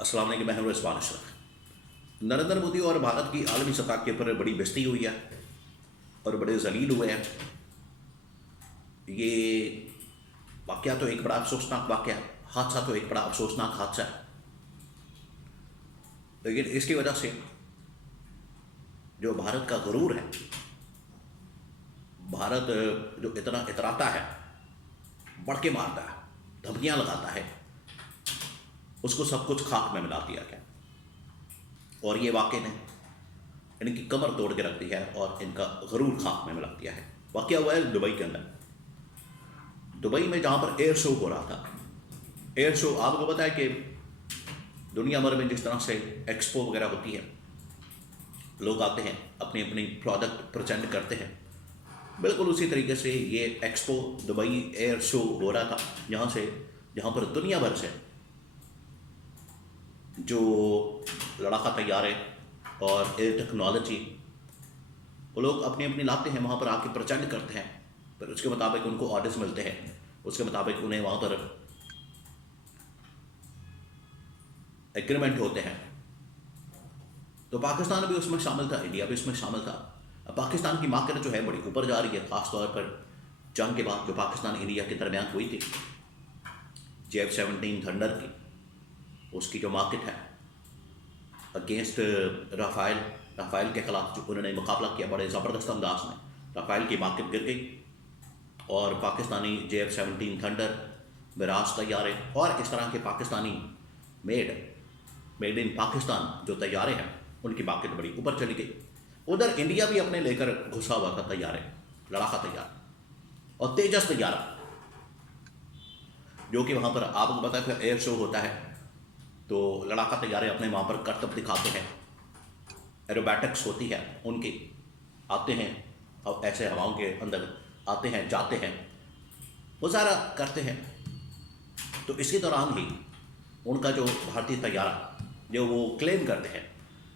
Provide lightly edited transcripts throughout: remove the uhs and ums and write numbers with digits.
अस्सलाम वालेकुम, मैं हूं रिजवान अशरफ। नरेंद्र मोदी और भारत की आलमी सतह के ऊपर बड़ी बेइज्जती हुई है और बड़े जलील हुए हैं। ये वाक़या तो एक बड़ा अफसोसनाक वाक़या है, हादसा तो एक बड़ा अफसोसनाक हादसा है। लेकिन इसकी वजह से जो भारत का गुरूर है, भारत जो इतना इतराता है, बढ़ के मारता है, धमकियाँ लगाता है, उसको सब कुछ खाक में मिला दिया गया। और ये वाक़े ने इनकी कमर तोड़ के रख दी है और इनका गरूर खाक में मिला दिया है। वाक़या हुआ है दुबई के अंदर। दुबई में जहाँ पर एयर शो हो रहा था, एयर शो आपको पता है कि दुनिया भर में जिस तरह से एक्सपो वगैरह होती है, लोग आते हैं अपनी अपनी प्रोडक्ट प्रेजेंट करते हैं, बिल्कुल उसी तरीके से ये एक्सपो दुबई एयर शो हो रहा था, जहाँ पर दुनिया भर से जो लड़ाका तैयारे और एयर टेक्नोलॉजी वो लोग अपनी अपनी लाते हैं, वहाँ पर आके प्रेजेंट करते हैं। फिर उसके मुताबिक उनको ऑर्डर्स मिलते हैं, उसके मुताबिक उन्हें वहाँ पर एग्रीमेंट होते हैं। तो पाकिस्तान भी उसमें शामिल था, इंडिया भी उसमें शामिल था। अब पाकिस्तान की मार्केट जो है बड़ी ऊपर जा रही है, ख़ासतौर पर जंग के बाद जो पाकिस्तान इंडिया के दरमियान हुई थी, F-17 थंडर की, उसकी जो मार्केट है अगेंस्ट राफेल के खिलाफ जो उन्होंने मुकाबला किया बड़े ज़बरदस्त अंदाज में, राफेल की मार्केट गिर गई और पाकिस्तानी F-17 थंडर, मिराज तैयारे और इस तरह के पाकिस्तानी मेड इन पाकिस्तान जो तैयारे हैं, उनकी मार्केट बड़ी ऊपर चली गई। उधर इंडिया भी अपने लेकर घुसा हुआ था तैयारे, लड़ाका तैयार और तेजस तैयारा, जो कि वहाँ पर आपको पता है एयर शो होता है तो लड़ाका तैयारे अपने वहाँ पर करतब दिखाते हैं, एरोबैटिक्स होती है उनकी, आते हैं और ऐसे हवाओं के अंदर आते हैं, जाते हैं, मुजाहरा करते हैं। तो इसके दौरान ही उनका जो भारतीय तैयारा जो वो क्लेम करते हैं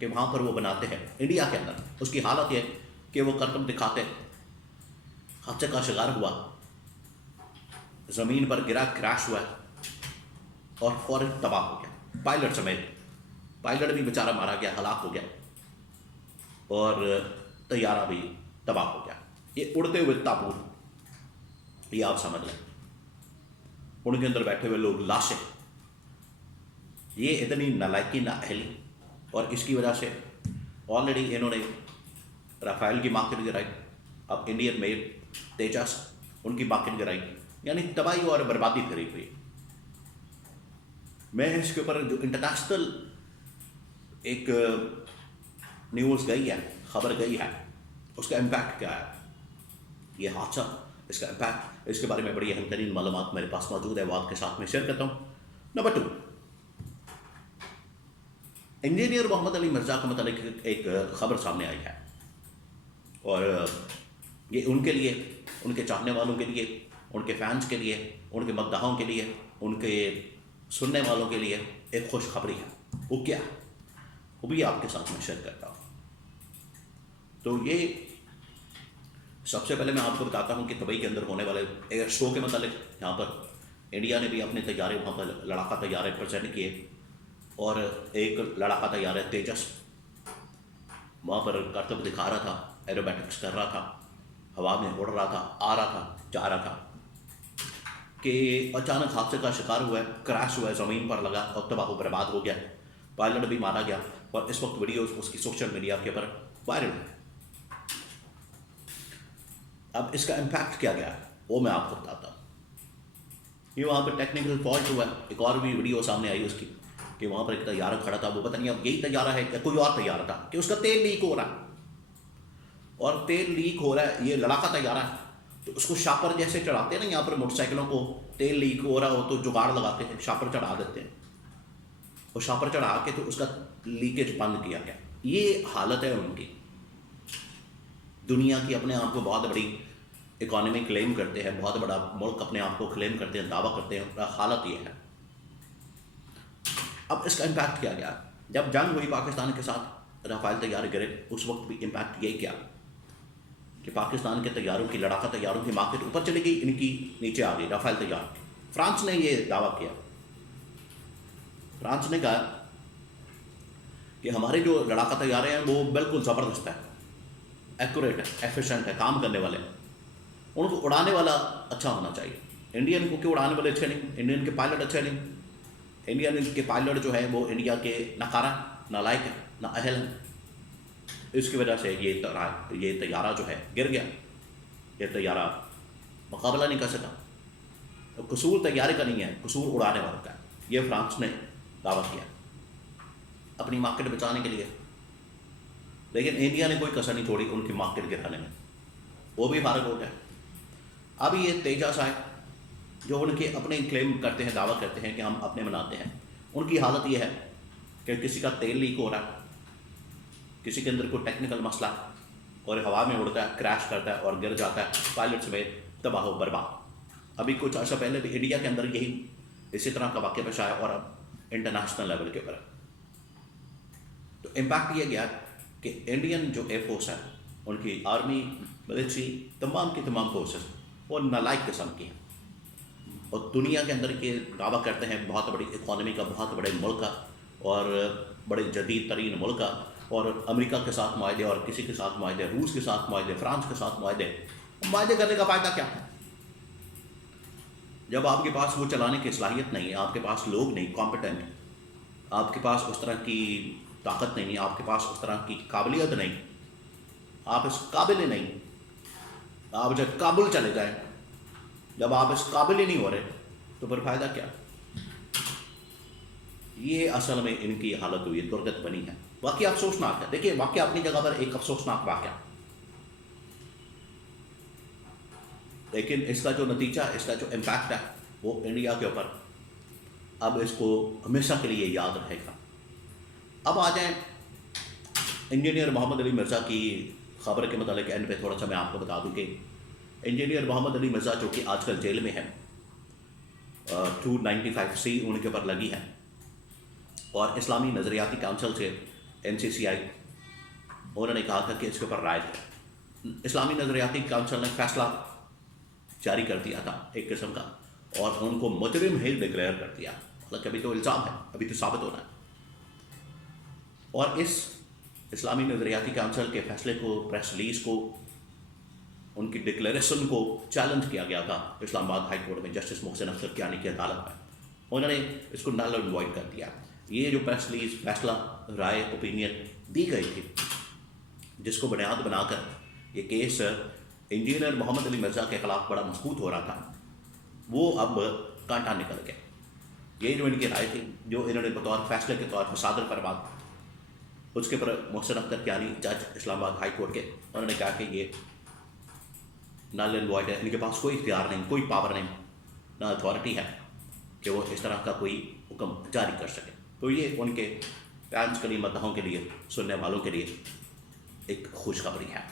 कि वहाँ पर वो बनाते हैं इंडिया के अंदर, उसकी हालत ये कि वो करतब दिखाते हादसे का शिकार हुआ, ज़मीन पर गिरा, क्रैश हुआ और फौरन तबाह हो गया, पायलट समेत। पायलट भी बेचारा मारा गया, हलाक हो गया और तैयारा भी तबाह हो गया। ये उड़ते हुए ताबूत, ये आप समझ लें, उनके अंदर बैठे हुए लोग लाशें। ये इतनी नालायकी, नाअहली, और इसकी वजह से ऑलरेडी इन्होंने राफेल की मार्केट गिराई, अब इंडियन मेड तेजस उनकी मार्केट गिराई, यानी तबाही और बर्बादी फैली हुई। मैं इसके ऊपर जो इंटरनेशनल एक न्यूज़ गई है, खबर गई है, उसका इम्पैक्ट क्या है, ये हादसा, इसका इम्पैक्ट, इसके बारे में बड़ी अहम तरीन मालूमात मेरे पास मौजूद है, वो आपके साथ में शेयर करता हूँ। नंबर 2, इंजीनियर मोहम्मद अली मिर्ज़ा के मतलब एक खबर सामने आई है और ये उनके लिए, उनके चाहने वालों के लिए, उनके फैंस के लिए, उनके मद्दाहों के लिए, उनके सुनने वालों के लिए एक खुशखबरी है। वो क्या है वो भी आपके साथ में शेयर करता हूँ। तो ये सबसे पहले मैं आपको बताता हूँ कि दुबई के अंदर होने वाले एयर शो के मतलब, यहाँ पर इंडिया ने भी अपने तैयारे वहाँ पर लड़ाका तैयारे प्रेजेंट किए और एक लड़ाका तैयारे तेजस वहाँ पर करतब दिखा रहा था, एरोबैटिक्स कर रहा था, हवा में उड़ रहा था, आ रहा था, जा रहा था कि अचानक हादसे का शिकार हुआ है, क्रैश हुआ है, ज़मीन पर लगा और तबाह बर्बाद हो गया, पायलट भी मारा गया और इस वक्त वीडियो उसकी सोशल मीडिया के ऊपर वायरल है। अब इसका इम्पैक्ट क्या गया वो मैं आपको बताता हूँ। ये वहाँ पर टेक्निकल फॉल्ट हुआ है, एक और भी वीडियो सामने आई उसकी कि वहाँ पर एक तैयारा खड़ा था, वो पता नहीं अब यही तैयारा है या कोई और तैयारा था, कि उसका तेल लीक हो रहा है और तेल लीक हो रहा है, ये लड़ाका तैयारा है, तो उसको शापर जैसे चढ़ाते हैं ना, यहाँ पर मोटरसाइकिलों को तेल लीक हो रहा हो तो जुगाड़ लगाते हैं, शापर चढ़ा देते हैं, और शापर चढ़ा के तो उसका लीकेज बंद किया गया। ये हालत है उनकी। दुनिया की अपने आप को बहुत बड़ी इकॉनमी क्लेम करते हैं, बहुत बड़ा मुल्क अपने आप को क्लेम करते हैं, दावा करते हैं, हालत ये है। अब इसका इम्पैक्ट क्या गया, जब जंग हुई पाकिस्तान के साथ, राफेल तैयारे गिरे, उस वक्त भी इम्पैक्ट यही क्या कि पाकिस्तान के तैयारों की, लड़ाका तैयारों की मार्केट ऊपर चली गई, इनकी नीचे आ गई, राफेल तैयार। फ्रांस ने ये दावा किया, फ्रांस ने कहा कि हमारे जो लड़ाका तैयारे हैं वो बिल्कुल ज़बरदस्त है, एक्यूरेट है, एफिशिएंट है, काम करने वाले हैं। उनको उड़ाने वाला अच्छा होना चाहिए। इंडियन को क्यों उड़ाने वाले अच्छे नहीं, इंडियन के पायलट अच्छे नहीं, इंडियन के पायलट जो है वो इंडिया के नकारा, नालायक है, ना अहल है। इसकी वजह से ये तैयारा जो है गिर गया, ये तैयारा मुकाबला नहीं कर सका। तो कसूर तैयारे का नहीं है, कसूर उड़ाने वालों का है। ये फ्रांस ने दावा किया अपनी मार्केट बचाने के लिए, लेकिन इंडिया ने कोई कसर नहीं छोड़ी उनकी मार्केट गिराने में, वो भी फारग हो गया। अब ये तेजास आए जो उनके अपने क्लेम करते हैं, दावा करते हैं कि हम अपने बनाते हैं। उनकी हालत ये है कि किसी का तेल लीक हो रहा है, किसी के अंदर कोई टेक्निकल मसला और हवा में उड़ता है, क्रैश करता है और गिर जाता है, पायलट समेत तबाह बर्बाद। अभी कुछ अर्सा पहले भी इंडिया के अंदर यही इसी तरह का वाक़या पेश आया और अब इंटरनेशनल लेवल के ऊपर। तो इम्पैक्ट ये गया कि इंडियन जो एयरफोर्स है, उनकी आर्मी, मिलिट्री, तमाम की तमाम फोर्सेस वो नालायक किस्म की हैं और दुनिया के अंदर के दावा करते हैं बहुत बड़ी इकॉनमी का, बहुत बड़े मुल्क का और बड़े जदीद तरीन मुल्क का, और अमेरिका के साथ मुआहदे और किसी के साथ मुआहदे, रूस के साथ मुआहदे, फ्रांस के साथ मुआहदे करने का फ़ायदा क्या है जब आपके पास वो चलाने की सलाहियत नहीं है, आपके पास लोग नहीं कॉम्पिटेंट, आपके पास उस तरह की ताकत नहीं, आपके पास उस तरह की काबिलियत नहीं, आप इस काबिल ही नहीं। आप जब काबुल चले जाए, जब आप इस काबिल ही नहीं हो रहे तो फिर फ़ायदा क्या। ये असल में इनकी हालत हुई, दुर्गत बनी है। वाकई अफसोसनाक है। देखिए वाकई अपनी जगह पर एक अफसोसनाक वाकया, लेकिन इसका जो नतीजा, इसका जो इम्पैक्ट है वो इंडिया के ऊपर अब इसको हमेशा के लिए याद रहेगा। अब आ जाए इंजीनियर मोहम्मद अली मिर्ज़ा की खबर के मतलब एंड पे थोड़ा सा मैं आपको बता दूं कि इंजीनियर मोहम्मद अली मिर्ज़ा जो कि आजकल जेल में है, 295C उनके ऊपर लगी है और इस्लामी नज़रियाती काउंसिल से NCCI उन्होंने कहा था कि इसके ऊपर राय है। इस्लामी नज़रियाती काउंसिल ने फैसला जारी कर दिया था एक किस्म का और उनको मुजरिम ही डिक्लेयर कर दिया। हालांकि अभी तो इल्ज़ाम है, अभी तो साबित होना है। और इस इस्लामी नज़रियाती काउंसिल के फैसले को, प्रेस रिलीज़ को, उनकी डिक्लेरेशन को चैलेंज किया गया था इस्लामाबाद हाई कोर्ट में जस्टिस मोहसिन अख्तर कियानी की अदालत में। उन्होंने इसको नल एंड वॉइड कर दिया। ये जो प्रेस रिलीज, फैसला, राय, ओपिनियन दी गई थी, जिसको बुनियाद बनाकर ये केस इंजीनियर मोहम्मद अली मिर्ज़ा के खिलाफ बड़ा मजबूत हो रहा था, वो अब कांटा निकल गया। ये जो इनकी राय थी, जो इन्होंने बतौर फैसले के तौर पर सादर करवा, उसके पर मोहसिन अख्तर कियानी जज इस्लामाबाद हाई कोर्ट के, उन्होंने कहा कि ये नल एंड वॉइड है, इनके पास कोई इख्तियार नहीं, कोई पावर नहीं, ना अथॉरिटी है कि वो इस तरह का कोई हुक्म जारी कर सके। तो ये उनके फैंस के लिए, मद्दाहों के लिए, सुनने वालों के लिए एक खुशखबरी है।